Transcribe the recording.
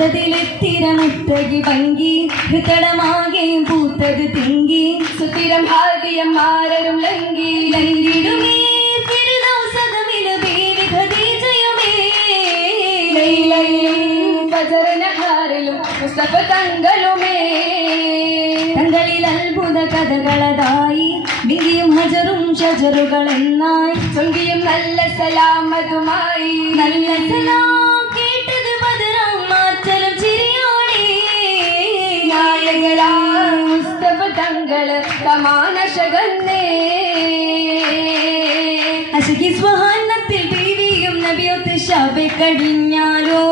തോത്തതിലെത്തിരമുത്തകി ഭംഗി ഹൃതടമാകെയും പൂത്തത് തിങ്കി സുത്തിരം ഭാഗ്യം മാരരും ലങ്കി ലങ്കിടുമേ ഫിർദൗസകമില് ബീവി ഖദീജയുമേ ലൈലയിലും ഫജറിലും മുസ്തഫ തങ്ങളുമേ തങ്ങളിൽ അത്ഭുത കഥകളതായി വിധിയും ഹജറും ഷജറുകളെന്നായി ചൊങ്കിയും നല്ല സലാമതുമായി നല്ല സലാം കേട്ടത് ബദറാം മാറ്റലും ചിരിയോടെ നായകരാ മുസ്തഫ തങ്ങള് കമാനശകന്നേ അശകി സ്വഹാനത്തിൽ ബീവിയും നബിയൊത്ത് ശബ കടിഞ്ഞാലോ